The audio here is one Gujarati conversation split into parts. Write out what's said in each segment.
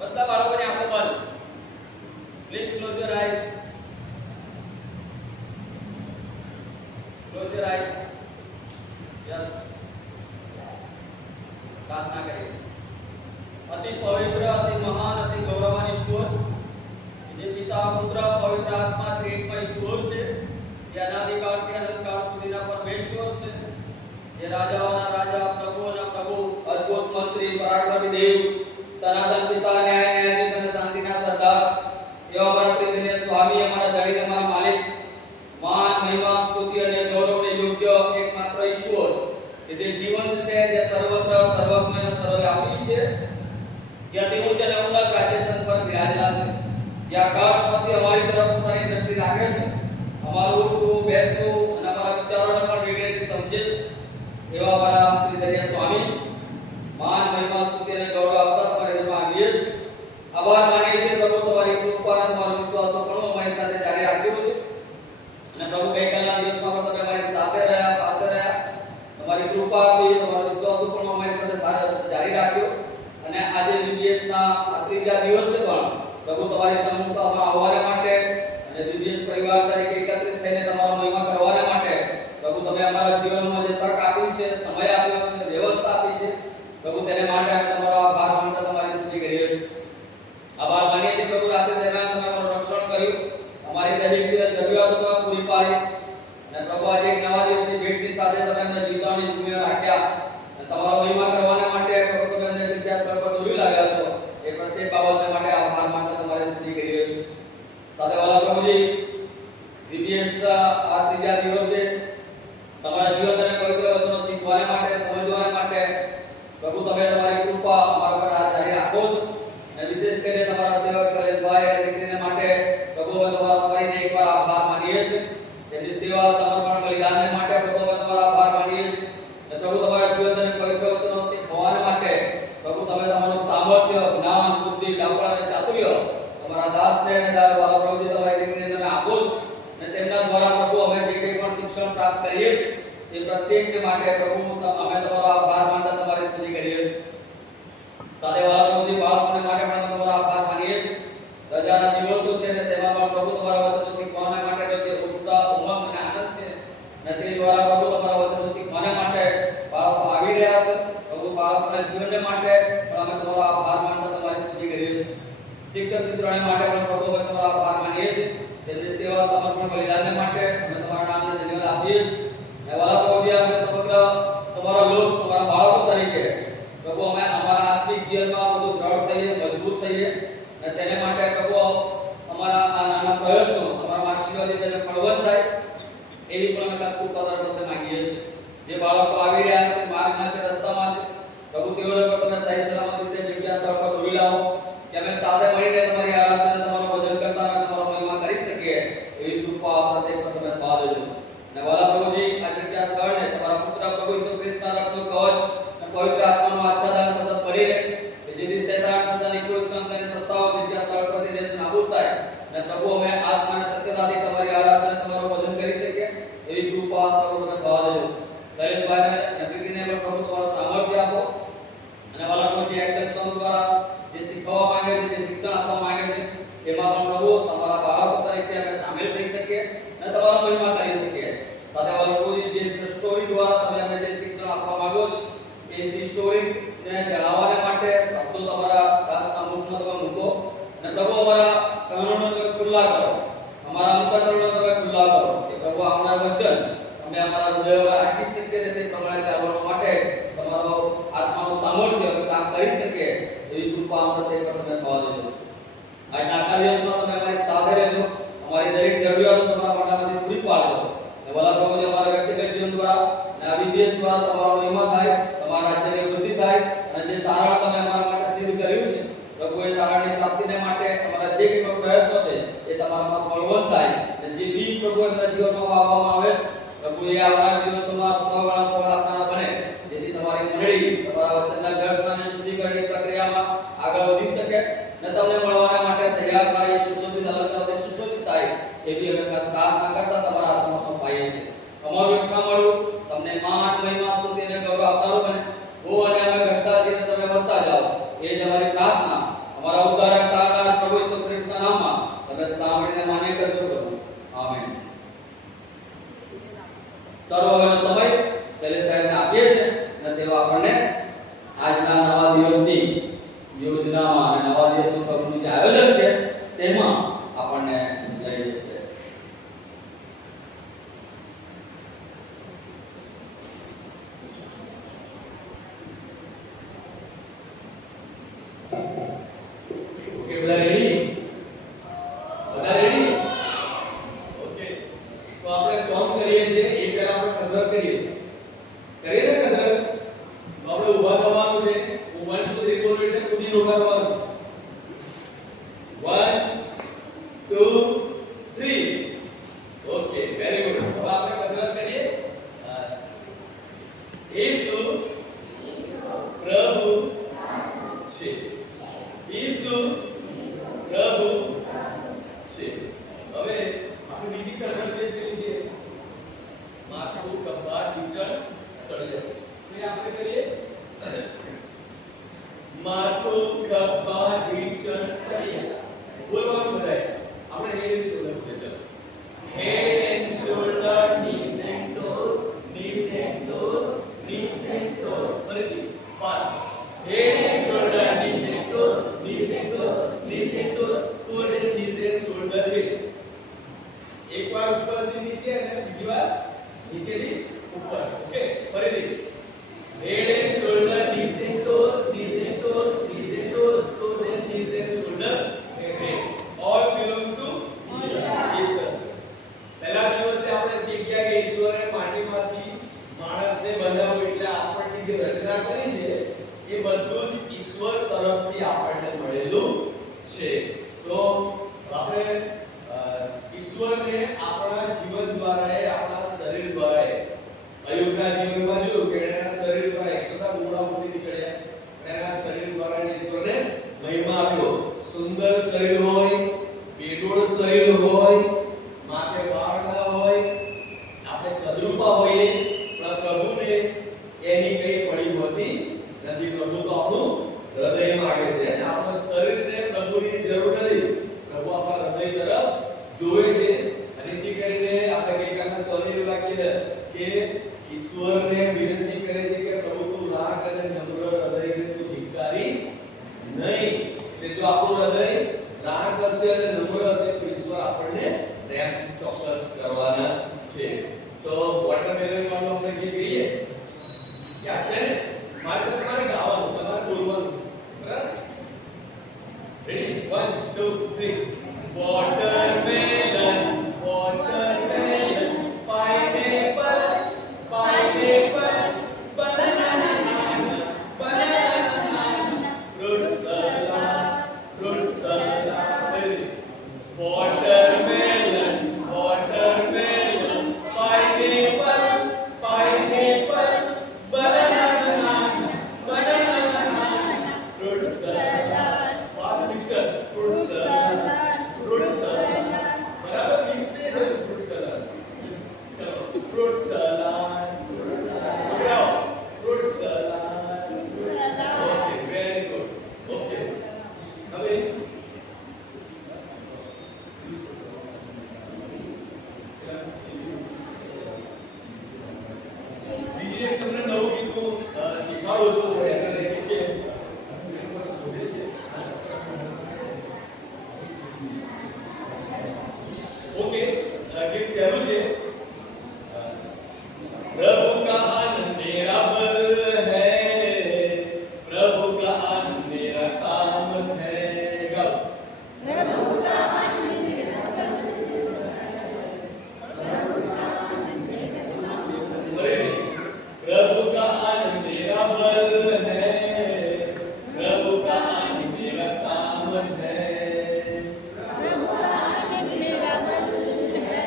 બધા બાળકોને આંખો બંધ. Please close your eyes. Close your eyes. Yes. પ્રાર્થના કરીએ. અતિ પવિત્ર, અતિ મહાન, અતિ ગૌરવાન ઈશ્વર, જે પિતા, પુત્ર, પવિત્ર આત્મા ત્રિએકમય ઈશ્વર છે, જે અનાદિકાળથી અનંતકાળ સુધીના પરમેશ્વર છે, જે રાજાઓના રાજા, પ્રભુઓના પ્રભુ, અદ્ભુત મંત્રી, પરાક્રમી દેવ, સનાતન પિતા, ન્યાયાધીશ અને શાંતિના સરદાર, એવા અમારા પ્રિય સ્વામી, અમારા ધણી, અમારા માલિક, માન, મહિમા, સ્તુતિ અને ગૌરવને યોગ્ય એકમાત્ર ઈશ્વર, કે જે જીવંત છે, જે સર્વત્ર સર્વજ્ઞ અને સર્વવ્યાપી છે, જે અતિ ઉચ્ચ અને ઉન્નત રાજ્યાસન પર બિરાજેલા છે, જે આકાશમાંથી અમારી તરફ પોતાની દ્રષ્ટિ રાખે છે, અમારું ઉઠવું, બેસવું અને અમારા વિચારોને પણ વેગળી રીતે સમજે છે, એવા અમારા પ્રિય સ્વામી, માન, મહિમા, સ્તુતિ અને ગૌરવ આપતા તમારે માનીએ છીએ. આભાર માનીએ છીએ પ્રભુ, તમારી કૃપા અને તમારો વિશ્વાસો પણ અમારી સાથે જારી રાખ્યો છે. અને પ્રભુ, ગઈકાલના દિવસમાં પણ તમે અમારી સાથે રહ્યા, પાસે રહ્યા, તમારી કૃપા આપી, તમારો વિશ્વાસો પણ અમારી સાથે જારી રાખ્યો. અને આજે બીબીએસ ના ત્રીજા દિવસે પણ પ્રભુ તમારી સન્મુખમાં આવવાને માટે અને બીબીએસ પરિવાર તરીકે એકત્રિત થઈને તમારો મહિમા કરવાને માટે પ્રભુ તમે અમારા જીવનમાં જે તક આપી છે, સમય આપ્યો છે, વ્યવસ્થા આપી છે, પ્રભુ તેને માટે અમે તમારો આભાર માનતા તમારી સ્તુતિ કરીએ છીએ. આભાર માનીએ છીએ પ્રભુ, રાત્રે દરમિયાન તમે અમારું રક્ષણ કર્યું, અમારી દરેક જરૂરિયાતો તમે પૂરી પાડી. અને પ્રભુ, આજે એક નવા દિવસની ભેટની સાથે તમે અમને જીવવાની ભૂમિમાં રાખ્યા અને તમારો મહિમા કરવાને માટે પ્રભુ તમે અમને જગ્યા સ્થળ પર દોરી લાવ્યા છો. એ પ્રત્યેક બાબતને માટે આભાર માનતા તમારી સ્તુતિ કરીએ છીએ. સાથે વાલા પ્રભુજી, બીબીએસ આ ત્રીજા દિવસે તમારા જીવન અને પવિત્ર વચનો શીખવાને માટે, સમજવાને માટે પ્રભુ તમે તમારી કૃપા અમારા પર જારી રાખો છો. અને વિશેષ કરીને તમારા સેવક શૈલેષભાઈ અને દીકરીને માટે પ્રભુ અમે તમારો ફરીને એકવાર આભાર માનીએ છીએ. તેમની સેવા, સમર્પણ, બલિદાનને માટે પ્રભુ અમે તમારો આભાર માનીએ છીએ. અને પ્રભુ તમારા જીવન અને પવિત્ર વચનો શીખવાને માટે પ્રભુ તમે તમારું સામર્થ્ય, જ્ઞાન, બુદ્ધિ, ડાપણ અને ચાતુર્ય તમારા દાસને અને વાલા પ્રભુજી તમારી દીકરીને તમે આપો છો. અને તેમના દ્વારા પ્રભુ અમે જે કંઈ પણ શિક્ષણ પ્રાપ્ત કરીએ છીએ એ પ્રત્યેકને માટે પ્રભુ અમે તમારો આભાર માનતા તમારી સ્તુતિ કરીએ છીએ. સાથે વાલા પ્રભુજી, બાળકોને માટે પણ અમે તમારો આભાર માનીએ છીએ. રજાના દિવસો છે અને તેમાં પણ પ્રભુ તમારા વચનો શીખવાના માટે જે ઉત્સાહ, ઉમંગ અને આનંદ છે અને તે દ્વારા પ્રભુ તમારા વચનો શીખવાના માટે બાળકો આવી રહ્યા છે. પ્રભુ, બાળકોના જીવનને માટે પણ અમે તમારો આભાર માનતા તમારી સ્તુતિ કરીએ છીએ. શિક્ષક મિત્રોને માટે પણ પ્રભુ અમે તમારો આભાર માનીએ છીએ. તેમની સેવા, સમર્પણ, બલિદાનને માટે અમે તમારા નામને ધન્યવાદ આપીએ છીએ. અને વાલા પ્રભુજી, અમે સમગ્ર તમારા લોક, તમારા બાળકો તરીકે પ્રભુ અમે અમારા આત્મિક જીવનમાં બધું દ્રઢ થઈએ, મજબૂત થઈએ અને તેને માટે પ્રભુ અમારા આ નાના પ્રયત્નો તમારા આશીર્વાદથી તેને ફળવંત થાય એવી પણ અમે કૃપા પાસે માંગીએ છીએ. જે બાળકો આવી રહ્યા છે, માર્ગમાં છે, રસ્તામાં છે, પ્રભુ તેઓને પણ તમે સહી સલામત રીતે જગ્યા સ્થળ પર દોરી લાવો કે અમે સાથે મળીને તમારી આરાધના, તમારું ભજન કરતા અને તમારો મહિમા કરી શકીએ એવી કૃપા પ્રત્યેક પર તમે થવા દેજો. અને વાલા પ્રભુજી, આ જગ્યા સ્થળને તમારા પુત્ર પ્રભુ ઈસુ ખ્રિસ્તના રક્તનું કવચ અને પવિત્ર આત્માનું આચ્છાદન સતત કરી રહે, કે જેથી શૈતાન, સતાની કૃત્ય અને સત્તાઓ જગ્યા સ્થળ પરથી દેશ નાબૂદ થાય અને પ્રભુ અમે આત્મા અને સત્યતાથી તમારી આરાધના, તમારું ભજન કરી શકીએ એવી કૃપા પ્રભુ તમે થવા દેજો. શૈલેષભાઈને અને દીકરીને પણ પ્રભુ તમારું સામર્થ્ય આપો. અને વાલા પ્રભુજી, એક્શન સોંગ દ્વારા જે શીખવવા માંગે છે, જે શિક્ષણ આપવા માંગે છે એમાં પણ પ્રભુ તમારા બાળકો તરીકે અમે સામેલ થઈ શકીએ અને તમારો મહિમા કરી શકીએ. સાથે વાલા પ્રભુજી, જે સ્ટોરી દ્વારા તમે અમને જે શિક્ષણ આપવા માંગો છો એ સ્ટોરીને જણાવવાને માટે શબ્દો તમારા દાસના મુખમાં તમે મૂકો. અને પ્રભુ, અમારા કાનોને તમે ખુલ્લા કરો, અમારા અંતઃકરણને તમે ખુલ્લા કરો કે પ્રભુ આપના વચન અમે અમારા હૃદયમાં રાખી શકીએ અને તે પ્રમાણે ચાલવા માટે તમારો આત્માનું સામર્થ્ય કામ કરી શકીએ એવી કૃપા પ્રત્યેક પર તમે થવા દેજો. આજના આખા દિવસમાં તમે અમારી સાથે રહેજો, અમારી દરેક જરૂરિયાતો તમારા માટેમાંથી પૂરી પાડજો. અને વાલા પ્રભુજી, અમારા વ્યક્તિગત જીવન દ્વારા અને આ બીબીએસ દ્વારા તમારો મહિમા થાય, તમારા રાજ્યની વૃદ્ધિ થાય અને જે તારણ તમે અમારા માટે સિદ્ધ કર્યું છે પ્રભુ, એ તારણની પ્રાપ્તિને માટે અમારા જે કંઈ પણ પ્રયત્નો છે એ તમારામાં ફળવંત થાય. અને જે બીજ પ્રભુ એમના જીવનમાં વાવવામાં આવે છે પ્રભુ, એ આવનારા દિવસોમાં સૌગણા ફળ આપનારા બને, જેથી તમારી મંડળી તમારા વચનના જળસ્નાનની શુદ્ધિકરણની પ્રક્રિયામાં આગળ વધી શકે અને તમને મળવાના માટે તૈયાર થાય, સુશોભિત અલંકારથી સુશોભિત થાય એવી અમે પ્રાર્થના કરતા તમારા હાથમાં સોંપાઈએ છીએ. અમારું એક મળવું તમને માન, મહિમા, સ્તુતિ અને ગૌરવ આપનારું બને. હો અને અમે ઘટતા જઈએ તમે વધતા જાઓ, એ જ અમારી પ્રાર્થના અમારા તેવા આપણને આજના નવા દિવસની યોજનામાં અને નવા દિવસનું પ્રભુનું જે આયોજન છે તેમાં આપણને લઈ જશે. ઓકે, બધા રેડી? બધા રેડી? ઓકે, તો આપણે સોંગ કરીએ છીએ એ પહેલા આપણે કસરત કરીએ. કરીએ ને કસરત? તો આપણે ઊભા થવાનું છે. 1 2 3 4 એટલે કૂદીને ઊભા થવાનું. 1 2 3. Okay, very good. હવે આપણે કસરત કરીએ. ઈસુ પ્રભુ છે. ઈસુ પ્રભુ છે. હવે આપણે બીજી કસરત જે કરી છે માથું કપાળ નીચળ તળિયે. એ આપણે કરીએ. માથું કપાળ નીચળ તળિયે. બોલવાનું બધાય. આપણે હેડ એન્ડ શોલ્ડર બોલે છે. Head and shoulder, knees and toes, knees and toes, knees and toes. ફરીથી fast. Head and shoulder, knees and toes, knees and toes, knees and toes, toes and knees and shoulder head. એકવાર ઉપરથી નીચે અને બીજી વાર નીચેથી ઉપર. ઓકે, ફરીથી head and shoulder, knees and toes, knees and toes, knees and toes, toes and knees and shoulder head. All belong to Jesus. પહેલા દિવસે આપણે શીખ્યા કે ઈશ્વરે માટીમાંથી માણસને બનાવ્યો એટલે આપણને જે રચના કરી છે એ બધું જ ઈશ્વર તરફથી આપણને મળેલું છે. તો આપણે ઈશ્વરને આપણા જીવન દ્વારા આપણા શરીર દ્વારા અયુબના જીવનમાં જોયું કે એના શરીર દ્વારા કેટલા ગોળા મોટી નીકળ્યા. એના શરીર દ્વારા ઈશ્વરને મહિમા આપ્યો. સુંદર શરીર હોય, બેડોળ શરીર હોય, માથે વાળ ના હોય, આપણે કદરૂપા હોઈએ, પણ પ્રભુને એની કઈ પડી હોતી નથી. પ્રભુ તો આપણું હૃદય માંગે છે અને આપણા શરીરને પ્રભુની જરૂર નથી. પ્રભુ આપણા હૃદય તરફ જોવે છે. અને તે કરીને આપણે ગઈકાલના સ્વરની વાક્ય કે ઈશ્વરને વિનંતી કરે છે કે પ્રભુ તું રાગ અને નમ્ર હૃદયને તું ધિક્કારીશ નહીં. એટલે જો આપણું હૃદય રાગ હશે અને નમ્ર હશે તો ઈશ્વર આપણને પ્રેમ ચોક્કસ કરવાના છે. તો વોટરમેલન વાળું આપણે ગીત ગાઈએ. યાદ છે ને? મારી સાથે તમારે ગાવાનું, તમારે બોલવાનું. બરાબર? Ready? 1 2 3. Watermelon, watermelon, pineapple, pineapple, banana, banana, fruit salad, fruit salad. Watermelon, watermelon, pineapple, pineapple, banana, banana, fruit salad. Fast mixture, fruit salad. Fruit salad. बराबर मिक्स नहीं है fruit salad. चलो fruit salad. बताओ fruit salad. Okay, very good. Okay. अबे બીજી એક તમને નવું ગીત શીખવાડું છું. એને લખી છે ओके, गीत सहेલું છે. प्रभु का आनंद मेरा बल है, प्रभु का आनंद मेरा सामर्थ है. गाओ. प्रभु का आनंद मेरा बल है, प्रभु का आनंद मेरा सामर्थ है. प्रभु का आनंद मेरा बल है,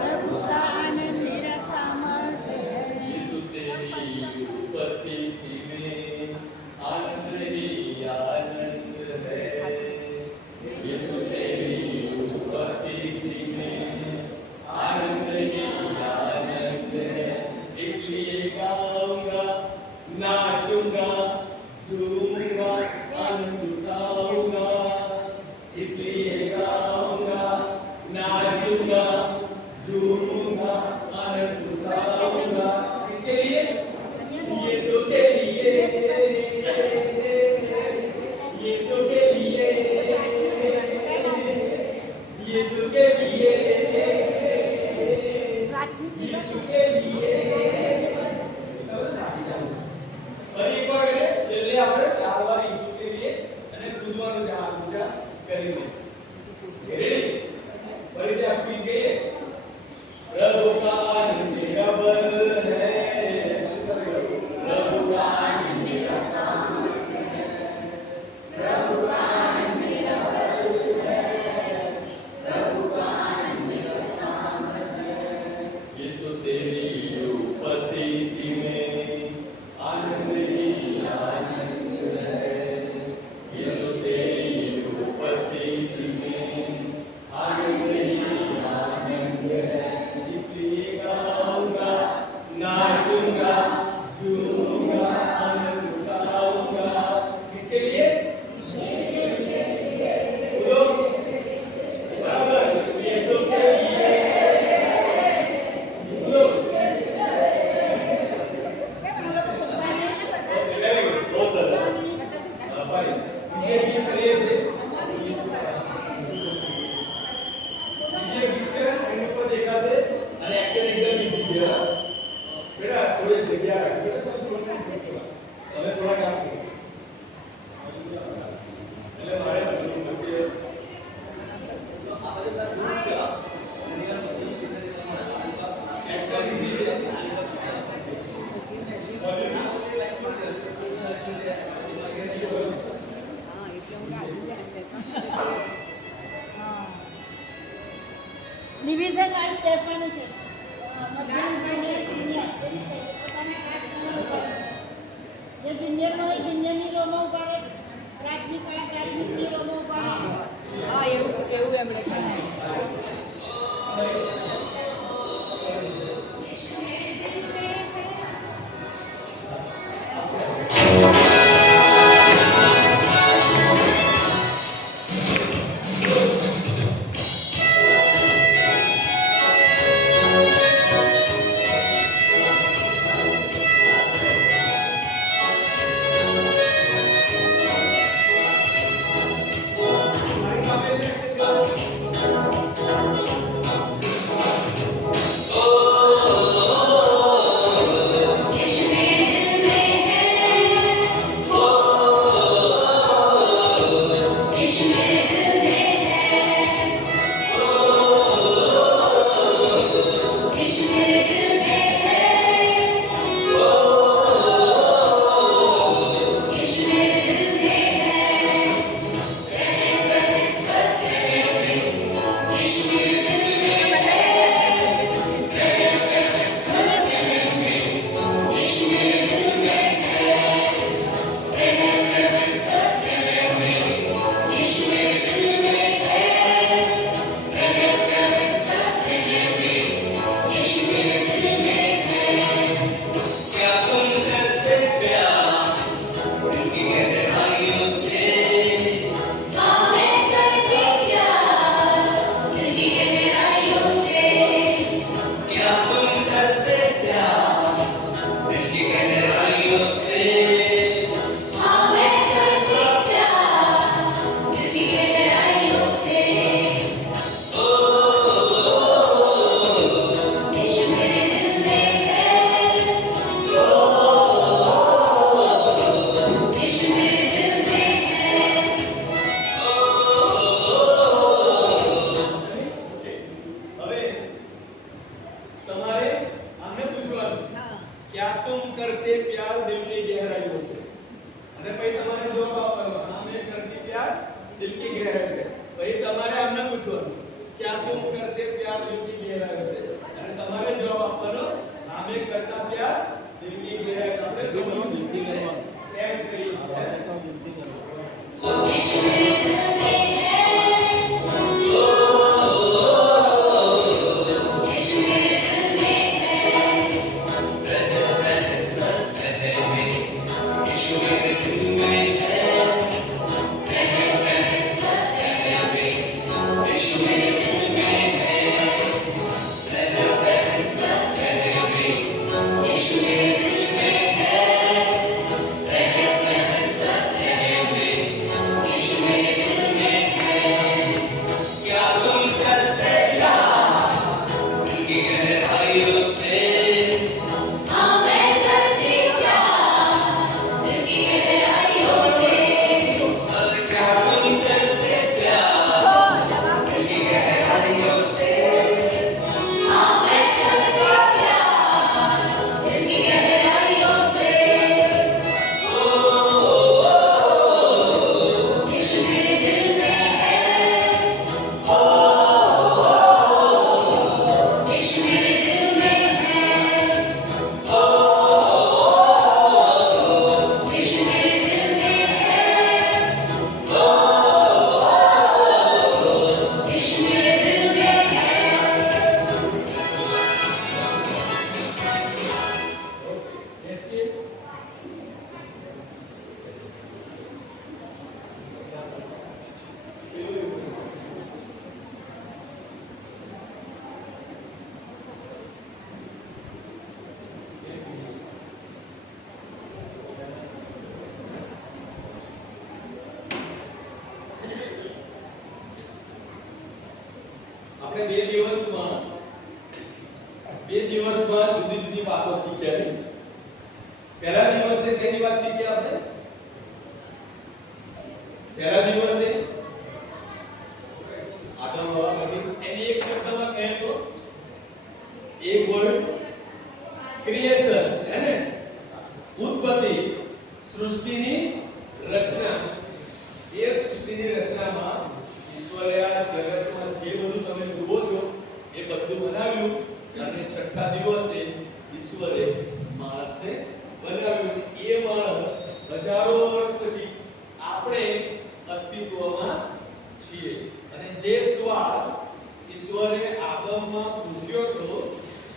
प्रभु का आनंद मेरा सामर्थ है. આપણે ચાલવા ઈસુ કે लिए અને કૂદવાનું છે હાથ ઊંચા કરીને રેડી ફરીથી આપ કૂદ ગए प्रभु का आनंद मेरा बल है प्रभु का आनंद मेरा सामर्थ है प्रभु का आनंद मेरा बल है प्रभु का आनंद मेरा सामर्थ है यीशु तेरी उपस्थिति में आनंद ही आनंद है यीशु तेरी उपस्थिति में आनंद ही आनंद है इसलिए गाऊंगा नाचूंगा झूमूंगा आनंद उठाऊंगा किसके लिए बोलो बराबर यीशु के लिए बोलो वेरी गुड बहुत सरस भाई ये गीत करिए से ये गीत से स्क्रीन पर देखा से અને એક્શન એકદમ ઈઝી છે હા બેટા થોડી જગ્યા રાખી તમે થોડા કામ કરો એટલે મારે વચ્ચે એક્શન ઈઝી છે ડિવિઝન વાઇઝ બેસવાનું છે મધ્યમ જુનિયર સિનિયર એવી છે પોતાને ક્લાસ કરવાનો પડે જે જુનિયર હોય જુનિયરની રોમાં ઉભા રહે પ્રાથમિક વાળા પ્રાથમિકની રોમાં ઉભા રહે હા એવું એમણે કહ્યું આપણે બે દિવસમાં જુદી જુદી વાતો શીખ્યા ને. પહેલા દિવસે શેની વાત શીખ્યા આપણે? પહેલા દિવસે આગળ વાળા પછી એની એક શબ્દમાં કહે તો એક વર્ડ ક્રિએશન, હે ને, ઉત્પત્તિ, સૃષ્ટિની રચના. એ સૃષ્ટિની રચનામાં ઈશ્વરે આ જગતમાં જે બધું તમે જુઓ છો એ બધું બનાવ્યું અને છઠ્ઠા દિવસે ઈશ્વરે માણસને બનાવ્યું. એ માણસ હજારો વર્ષ પછી આપણે અસ્તિત્વમાં છીએ અને જે શ્વાસ ઈશ્વરે આદમમાં ફૂંક્યો હતો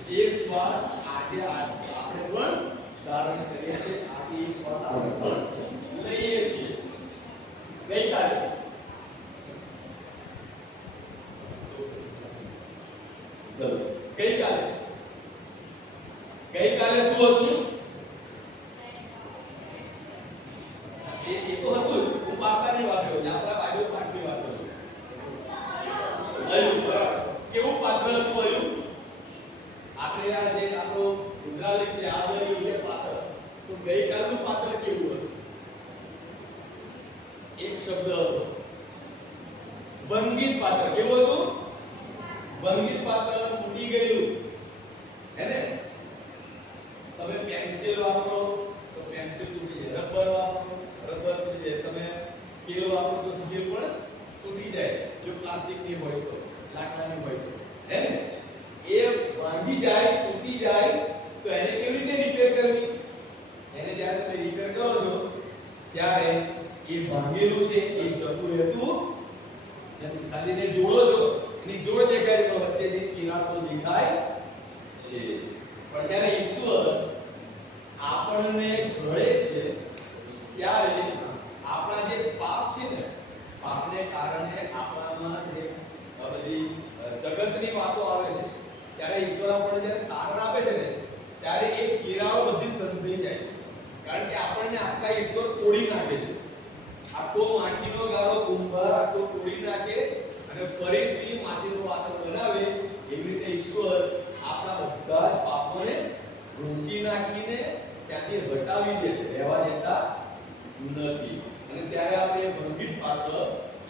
એ શ્વાસ આજે આપણે પણ ધારણ કરીએ છીએ. આજે એ શ્વાસ આપણે પણ લઈએ છીએ. ગઈકાલે શું હતું? એ તો હતું જ. હું પાપાની વાત કરું, આપણા બાજુ પાઠની વાત કરું. અયું, બરાબર. કેવું પાત્ર હતું અયું? આપણે આ જે આપણો રુદ્રાલય છે આ અયું જે પાત્ર, તો ગઈકાલનું પાત્ર કેવું હતું? એક શબ્દ હતો બંગીત પાત્ર. કેવું હતું? બંગીત પાત્ર તૂટી ગયું, હે ને? તમે પેન્સિલ વાપરો તો પેન્સિલ તૂટી જાય, રબર વાપરો રબર તૂટી જાય, તમે સ્કેલ વાપરો તો સ્કેલ પણ તૂટી જાય, જો પ્લાસ્ટિકની હોય તો, લાકડાની હોય તો, હે ને? એ ભાંગી જાય, તૂટી જાય તો એને કેવી રીતે રિપેર કરવી? એને જ્યારે તમે રિપેર કરો છો ત્યારે એ ભાંગેલું છે એ જતું રહેતું નથી. ખાલી ને જોડો છો, એની જોડ દેખાય તો વચ્ચેની કિનારો દેખાય છે. પણ જ્યારે ઈશ્વર આપણને ઘડે છે ત્યારે આપણા જે પાપ છે ને, પાપને કારણે આપણામાં જે બધી જગતની વાતો આવે છે, ત્યારે ઈશ્વર આપણને જ્યારે તારણ આપે છે ને ત્યારે એ કિરાઓ બધી સંતાઈ જાય છે. કારણ કે આપણને આખા ઈશ્વર તોડી નાખે છે. આખો માટીનો ગારો કુંભાર આખો તોડી નાખે અને ફરીથી માટીનું વાસણ બનાવે. એવી રીતે ઈશ્વર આપણા બધા જ પાપોને ભૂંસી નાખીને ત્યાંથી હટાવી દે છે, રહેવા દેતા નથી. અને ત્યારે આપણે બંગીત પાત્ર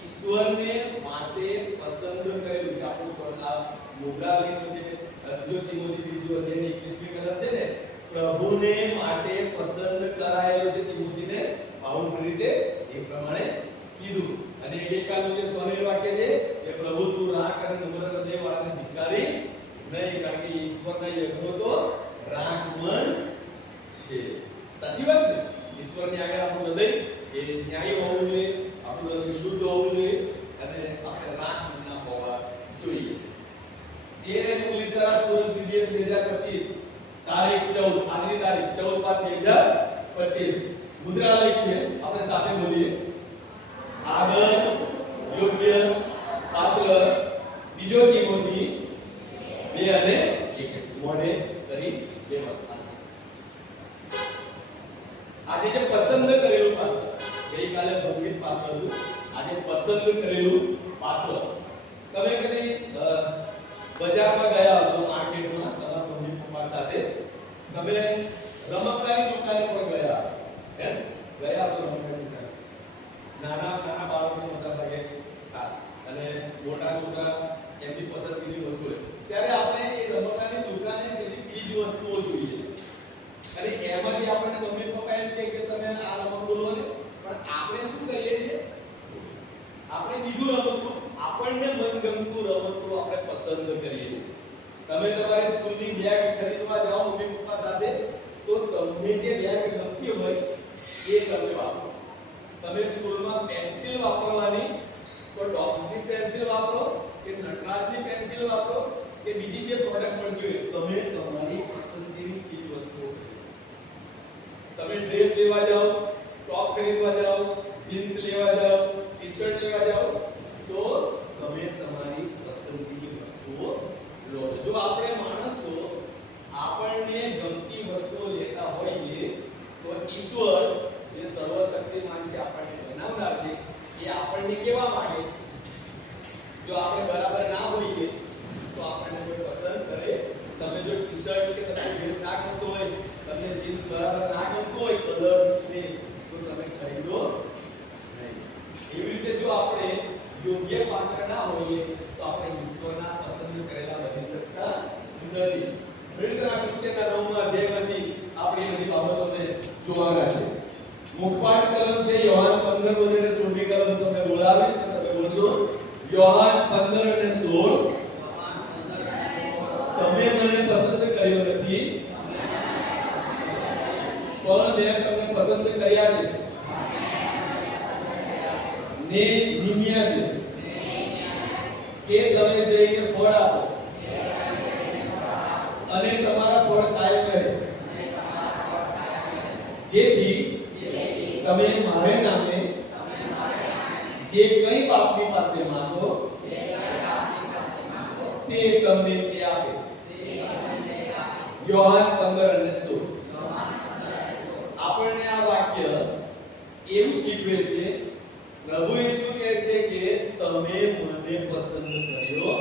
ઈશ્વરને માટે પસંદ કરેલું છે. આપણું સ્વર્ણ મુદ્રાલયનો જે બીજો તિમોથી બીજો અધ્યાયની 21મી કલમ છે ને, પ્રભુને માટે પસંદ કરાયેલો છે તિમોથીને ભાવપૂર્ણ રીતે એ પ્રમાણે કીધું. અને ગઈકાલનું જે સ્વર્ણ વાક્ય છે કે પ્રભુ તું રાખ અને નમ્ર હૃદય વાળાને ધિક્કારીશ નહીં, કારણ કે ઈશ્વરના યજ્ઞો તો રાખ મન છે. સાચી વાત ને? ઈશ્વરની આગળ આપણું હૃદય એ ન્યાયી હોવું જોઈએ, આપણું હૃદય શુદ્ધ હોવું જોઈએ અને આપણે રાખ મનના હોવા જોઈએ. CNN પોલીસરા સુરત BBS 2025 તારીખ 14, આજની તારીખ 14/5/2025. મુદ્રાલય છે, આપણે સાથે બોલીએ. આગળ યોગ્ય પાત્ર બીજો તિમોથી 2 અને 21 મોઢે કરી દેવા. આજે જે પસંદ કરેલું પાત્ર, ગઈકાલે ભૌમિક પાત્ર હતું, આજે પસંદ કરેલું પાત્ર. તમે કદી બજારમાં ગયા હશો, માર્કેટમાં તમારા મમ્મી પપ્પા સાથે, તમે રમકડાની દુકાને પર ગયા હશો, હે? ગયા હશો રમકડાની દુકાને. નાના બાળકો મોટા ભાગે ખાસ અને મોટા છોકરા એમની પસંદગીની વસ્તુ હોય ત્યારે આપણે એ રમકડાની દુકાને કેટલીક ચીજ વસ્તુઓ જોઈએ છે અને એમાંથી આપણને મમ્મી પપ્પા એમ કહે કે તમે આ રમત બોલો ને, પણ આપણે શું કરીએ છીએ? આપણે બીજું રમકડું, આપણને મનગમતું રમકડું આપણે પસંદ કરીએ છીએ. તમે તમારી સ્કૂલની બેગ ખરીદવા જાઓ મમ્મી પપ્પા સાથે તો તમને જે બેગ ગમતી હોય એ તમે વાપરો. તમે સ્કૂલમાં પેન્સિલ વાપરવાની તો ડોમ્સની પેન્સિલ વાપરો કે નટરાજની પેન્સિલ વાપરો કે બીજી જે પ્રોડક્ટ મળતી હોય, તમે તમારી પસંદગીની ચીજ વસ્તુઓ ખરીદો. તમે ડ્રેસ લેવા જાઓ, ટોપ ખરીદવા જાઓ, જીન્સ લેવા જાઓ, ટી-શર્ટ લેવા જાઓ તો તમે તમારી પસંદગીની વસ્તુઓ લો. જો આપણે માણસો આપણને ગમતી વસ્તુઓ લેતા હોઈએ તો ઈશ્વર જે સર્વશક્તિમાન છે, આપણને બનાવનાર છે, એ આપણને કેવા માંગે? જો આપણે બરાબર ના હોઈએ યોગ્ય પાત્ર ના હોઈએ તો આપણે ઈશ્વરના પસંદ કરેલા બની શકતા નથી. મિત્ર આ કૃત્યના 9મા અધ્યાયમાંથી આપણે બધી બાબતોને જોવાના છે. મુખપાઠ કલમ છે યોહાન 15 અને 16 ની કલમ તમને બોલાવીશ તો તમે બોલશો યોહાન 15 અને 16. તમે મને પસંદ કર્યો નથી પણ મેં તમને પસંદ કર્યા છે ને નિમ્યા છે કે તમે જઈને ફળ આપો અને તમારા ફળ કાયમ રહે, જેથી તમે મારે નામે જે કંઈ બાપની પાસે માંગો તે તમને તે આપે. યોહાન 15 અને 16. આપણને આ વાક્ય એવું શીખવે છે, પ્રભુ ઈસુ કહે છે કે તમે મને પસંદ કર્યો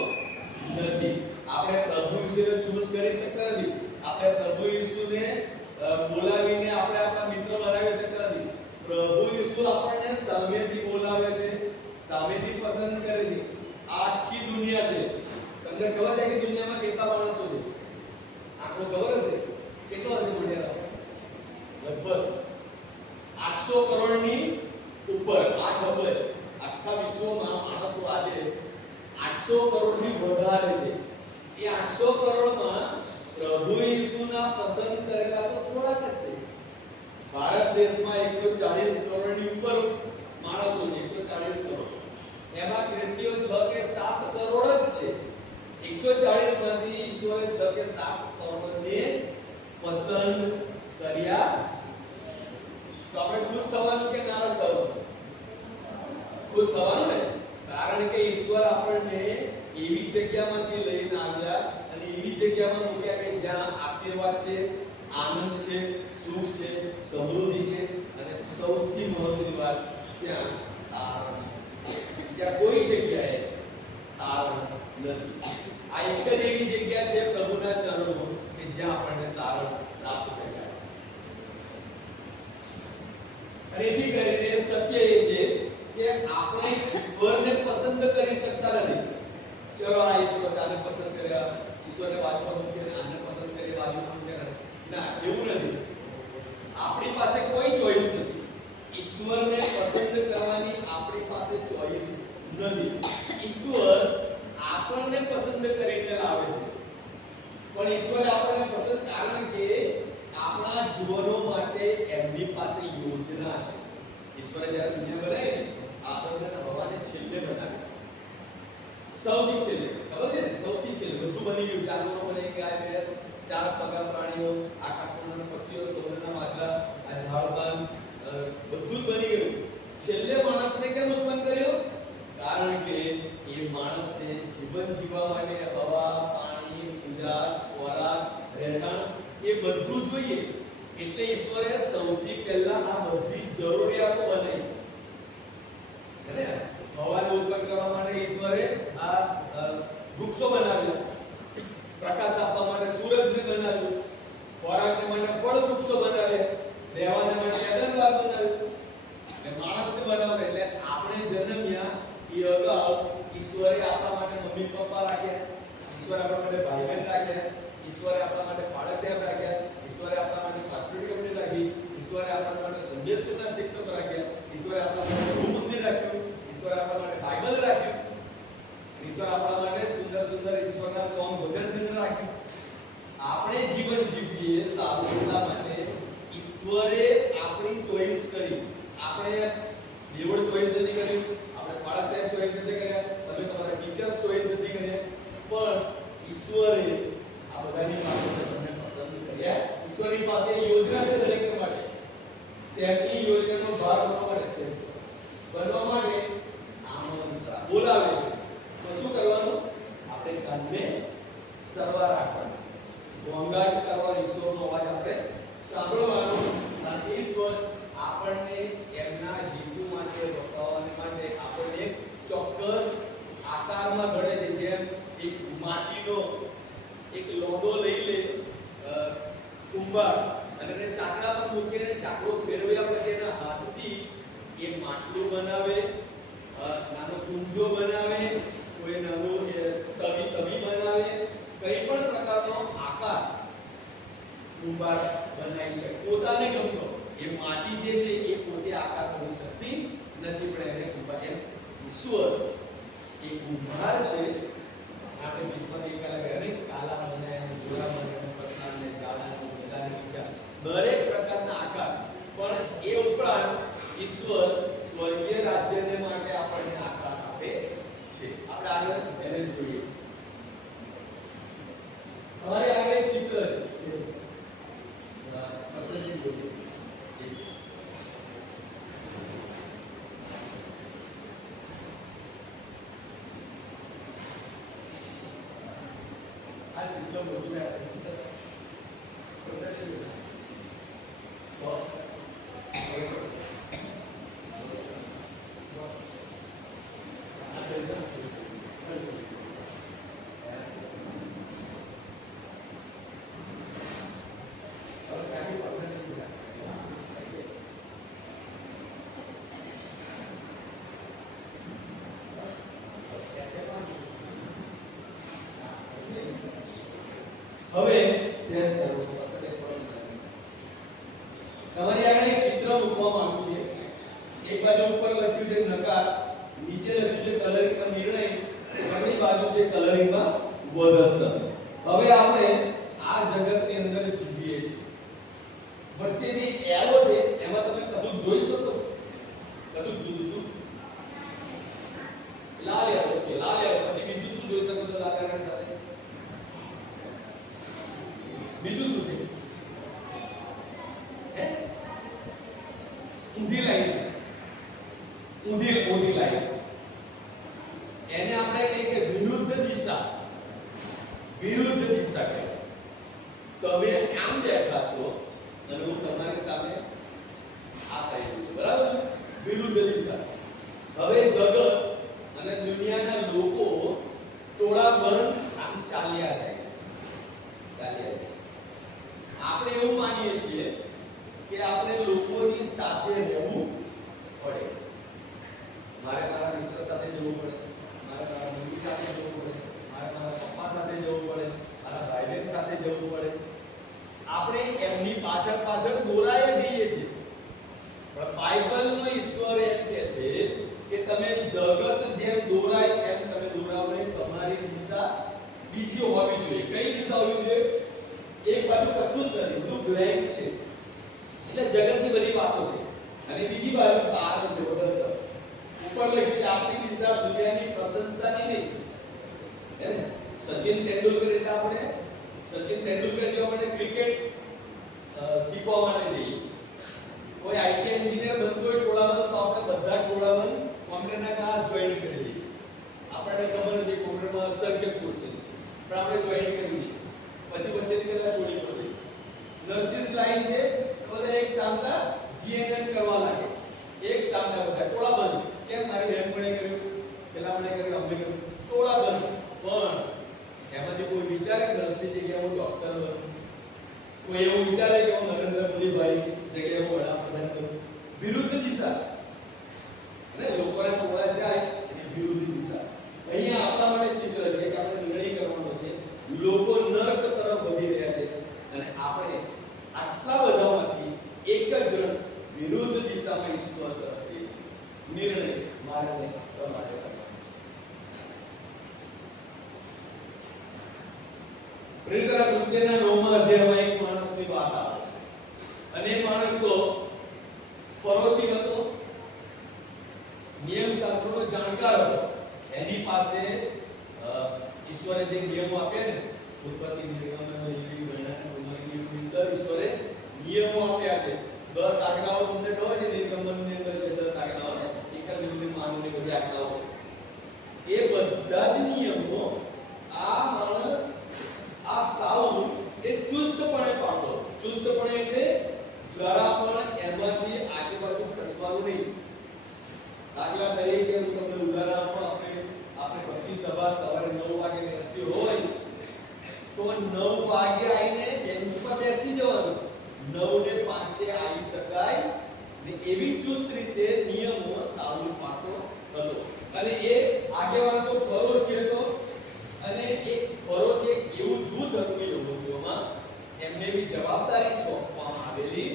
નથી. આપણે પ્રભુ ઈસુને ચૂઝ કરી શકતા નથી. આપણે પ્રભુ ઈસુને બોલાવીને આપણે આપણા મિત્ર બનાવી શકતા નથી. પ્રભુ ઈસુ આપણને સામેથી બોલાવે છે, સામેથી પસંદ કરે છે. આખી દુનિયા છે. તમને ખબર છે કે દુનિયામાં કેટલા માણસો છે? આખો ખબર હશે કેટલો હશે મોઢેરા? લગભગ 800 કરોડની ઉપર, 8 અબજ આખા વિશ્વમાં માણસો આજે 800 કરોડથી વધારે છે. એ 800 કરોડમાં પ્રભુ ઈસુના પસંદ કરેલા તો થોડાક જ છે. ભારત દેશમાં 140 કરોડની ઉપર માણસો છે, 140 કરોડ. એમાં ખ્રિસ્તીઓ 6 કે 7 કરોડ જ છે. 140 માંથી ઈશ્વરે 6 કે 7 કરોડને પસંદ કર્યા. તો આપણે ખુશ થવાનું કે નારાજ થવાનું? ખુશ થવાનું ને, કારણ કે ઈશ્વર આપણને એવી જગ્યામાંથી લઈને આવ્યા અને એવી જગ્યામાં મૂક્યા કે જ્યાં આશીર્વાદ છે, આનંદ છે, સુખ છે, સમૃદ્ધિ છે અને સૌથી મહત્વની વાત ત્યાં તારણ છે. ત્યાં કોઈ જગ્યાએ તારણ નથી. આ એક જ એવી જગ્યા છે પ્રભુના ચરણો કે જ્યાં આપણને તારણ પ્રાપ્ત થાય. અને એથી કરીને સત્ય એ છે કે આપણે ઈશ્વરને પસંદ કરી શકતા નથી. ચલો આ ઈશ્વર આને પસંદ કર્યા, ઈશ્વરને બાજુમાં મૂકીને આને પસંદ કરી બાજુમાં મૂક્યા. ના, એવું નથી. આપણી પાસે કોઈ ચોઈસ નથી. ઈશ્વરને પસંદ કરવાની આપણી પાસે ચોઈસ નથી. ઈશ્વર આપણને પસંદ કરીને લાવે છે. પણ ઈશ્વર આપણને પસંદ કારણ કે આપણા જીવનો માટે એમની પાસે યોજના છે. ઈશ્વરે જ્યારે દુનિયા બનાવી આપણને હવાને છેલ્લે બનાવી, સૌથી છેલ્લે. ખબર છે ને? સૌથી છેલ્લે બધું બની ગયું. જાનવરો બની ગયા, ભેંસ, 4 પગા પ્રાણીઓ, આકાશના પક્ષીઓ, સમુદ્રના માછલા, આ ઝાડપાન બધું જ બની ગયું. છેલ્લે માણસને કેમ ઉત્પન્ન કર્યો? કારણ કે એ માણસને જીવન જીવવા માટે હવા, પાણી, ઉજાસ, ખોરાક, રહેઠાણ એ બધું જોઈએ. એટલે ઈશ્વરે સૌથી પહેલા આ બધી જરૂરિયાતો બનાવી. હે, હવાને ઉત્પન્ન કરવા માટે ઈશ્વરે આ વૃક્ષો બનાવ્યા, પ્રકાશ આપવા માટે સૂરજને બનાવ્યું, ખોરાકને માટે ફળ વૃક્ષો બનાવ્યા, રહેવાને માટે એડનબાગ બનાવ્યું અને માણસને બનાવ્યો. એટલે આપણે જન્મ્યા એ અગાઉ ઈશ્વરે આપણા માટે મમ્મી પપ્પા રાખ્યા, ઈશ્વરે આપણા માટે ભાઈ બહેન રાખ્યા, ઈશ્વરે આપણા માટે પાડક સાહેબ રાખ્યા, ઈશ્વરે આપણા માટે પાસ્ટોરી કંપની રાખી, ઈશ્વરે આપણા માટે સંદેશ સ્કૂલના શિક્ષકો રાખ્યા, ઈશ્વરે આપણા માટે ગુરુ મંદિર રાખ્યું, ઈશ્વરે આપણા માટે બાઇબલ રાખ્યું, ઈશ્વર આપણા માટે સુંદર સુંદર ઈશ્વરના સોંગ ભજન સંગ્રહ રાખ્યું. આપણે જીવન જીવીએ સારું એટલા માટે ઈશ્વરે આપણી ચોઈસ કરી. આપણે દેવળ ચોઈસ નથી કરી, આપણે પાડક સાહેબ ચોઈસ નથી કર્યા, તમે તમારા ટીચર્સ ચોઈસ નથી કર્યા, પણ ઈશ્વરે આ બધાની પાસે તમને પસંદ કર્યા. ઈશ્વરની પાસે યોજના છે દરેક માટે. તેમની યોજનાનો ભાગ બનવા માટે આમંત્રણ બોલાવે છે. તો શું કરવાનું? આપણે કાનને સરવા રાખવાનું, ઘોંઘાટ કરવા, ઈશ્વરનો અવાજ આપણે સાંભળવાનો. અને ઈશ્વર આપણને એમના હેતુ માટે વપરાવવા માટે આપણને ચોક્કસ આકારમાં ઘડે છે. જેમ એક માટીનો એક લોંગો લઈ લે કુંભાર અને તેને ચાકડા પર મૂકીને ચાકડો ફેરવ્યા પછી એના હાથથી એ માટલું બનાવે, નાનો કુંજો બનાવે, કોઈ નાનું તવી બનાવે, કઈ પણ પ્રકારનો આકાર કુંભાર બનાવી શકે. પોતાને ગમતો એ માટી જે છે એ પોતે આકાર કરી શકતી નથી, પણ એને કુંભાર એમ ઈશ્વર એ કુંભાર છે. આપણે બીજમાં એક અલગ અને કાલા બનાવ્યા, ગોળા બનાવ્યા, પતલાને, જાડાને, બધાને બીજા દરેક પ્રકારના આકાર. પણ એ ઉપરાંત ઈશ્વર સ્વર્ગીય રાજ્યને માટે આપણને આકાર આપે છે. આપણે આગળ એને જોઈએ. અમારે આગળ એક ચિત્ર છે. પસંદગી જોઈએ. આ ચિત્ર બધું હવે શેર કરો. તમારી આગળ એક ચિત્ર મૂકવામાં આવ્યું છે. એક બાજુ ઉપર લખ્યું છે નકાર, નીચે લખ્યું છે કલરિંગમાં નિર્ણય, જમણી બાજુ છે કલરિંગમાં વધસ્ત. હવે આપણે આ જગતની અંદર જીવીએ છીએ. વચ્ચે જે એરો છે એમાં તમે કશું જોઈ શકો છો? કશું જુદું લાલ એરો, ઓકે લાલ એરો. પછી બીજું શું જોઈ શકો છો લાલ એરો સાથે? બીજું શું છે? હે? ઊંધી લાઈન છે. ઊંધી લાઈન. એને આપણે કહીએ કે વિરુદ્ધ દિશા. વિરુદ્ધ દિશા કહે. તમે આમ બેઠા છો અને હું તમારી સામે આ સાઈડ છું, બરાબર? વિરુદ્ધ દિશા. હવે જગત અને દુનિયાના લોકો ટોળા બંધ આમ ચાલ્યા જાય છે. આપણે એવું માનીએ છીએ કે આપણે લોકોની સાથે રહેવું પડે. મારે મારા મિત્ર સાથે જવું પડે, મારે મારા મમ્મી સાથે જવું પડે, મારે મારા પપ્પા સાથે જવું પડે, મારા ભાઈ બહેન સાથે જવું પડે. આપણે એમની પાછળ દોરાયા જઈએ છીએ. પણ બાઇબલનો ઈશ્વર એમ કહે છે કે તમે જગત જેમ દોરાય એમ તમે દોરાવ નહીં. તમારી દિશા બીજી હોવી જોઈએ. કઈ દિશા હોવી જોઈએ? એક બાજુ કશું જ નથી, બધું બ્લેન્ક છે, એટલે જગતની બધી વાતો છે. અને બીજી બાજુ પાર છે, બધું ઉપર લખ્યું કે આપણી દિશા દુનિયાની પ્રશંસાની નહીં. હે ને? સચિન તેંડુલકર એટલે આપણે સચિન તેંડુલકર જેવા આપણે ક્રિકેટ શીખવા માટે જઈએ. કોઈ આઈટી એન્જિનિયર બનતો હોય ટોળામાં, તો આપણે બધા ટોળામાં કોમ્પ્યુટરના ક્લાસ જોઈન કરી દઈએ. આપણને ખબર નથી કોમ્પ્યુટરમાં અસંખ્ય કોર્સીસ, પણ આપણે જોઈન કરી દઈએ. પછી વચ્ચેથી પેલા છોડી પડે. નર્સિસ લાઈન છે, બધા એક સામના જીએનએમ કરવા લાગે. એક સામના બધા ટોળા બંધ. કેમ? મારી બહેનપણી કર્યું, પેલા મને કર્યું, અમને કર્યું. ટોળા બંધ. પણ એમાંથી કોઈ વિચારે કે નર્સની જગ્યાએ હું ડોક્ટર બનું? કોઈ એવું વિચારે કે હું નરેન્દ્ર મોદીભાઈ જગ્યાએ હું વડાપ્રધાન બનું? વિરુદ્ધ દિશા. અને લોકોને ટોળા જાય એ વિરુદ્ધ દિશા. અહીંયા આપણા માટે ચિત્ર છે કે આપણે નિર્ણય કરવાનો છે. લોકો નરક તરફ વધી રહ્યા છે અને આપણે આટલા બધામાંથી એક જ ગ્રંથ વિરુદ્ધ દિશામાં ઈશ્વર તરફ જઈએ છીએ. નિર્ણય મારે ને તમારે કરવાનો. પ્રેરિતોના કૃત્યના 9મા અધ્યાયમાં એક માણસની વાત આવે છે. અને એ માણસ તો ફરોશી હતો, નિયમશાસ્ત્રનો જાણકાર હતો. એની પાસે ઈશ્વરે જે નિયમો આપ્યા ને, ઉત્પત્તિ, નિર્ગમન, જીવ, ગણના, ઉન્નતિ, ઈશ્વરે નિયમો આપ્યા છે. 10 આજ્ઞાઓ તમને ખબર છે? નિર્ગમનની અંદર જે 10 આજ્ઞાઓ ને, એક જ નિયમને માનવાની બધી આજ્ઞાઓ છે. એ બધા જ નિયમો આ માણસ, આ સાઉલ એ ચુસ્તપણે પાળતો. ચુસ્તપણે એટલે જરા પણ એમાંથી આજુબાજુ ખસવાનું નહીં. દાખલા તરીકે હું તમને ઉદાહરણ આપું. આપણે ભક્તિ સભા સવારે 9 વાગે બેસતી હોય તો 9 વાગે આવીને બેન્ચ પર બેસી જવાનું. 9 ને 5 આવી શકાય ને એવી ચુસ્ત રીતે નિયમો સાઉલ પાડતો હતો અને એ આગેવાન તો ફરોશી હતો અને એક ફરોશી એક એવું જૂથ હતું યહૂદીઓમાં એમને બી જવાબદારી સોંપવામાં આવેલી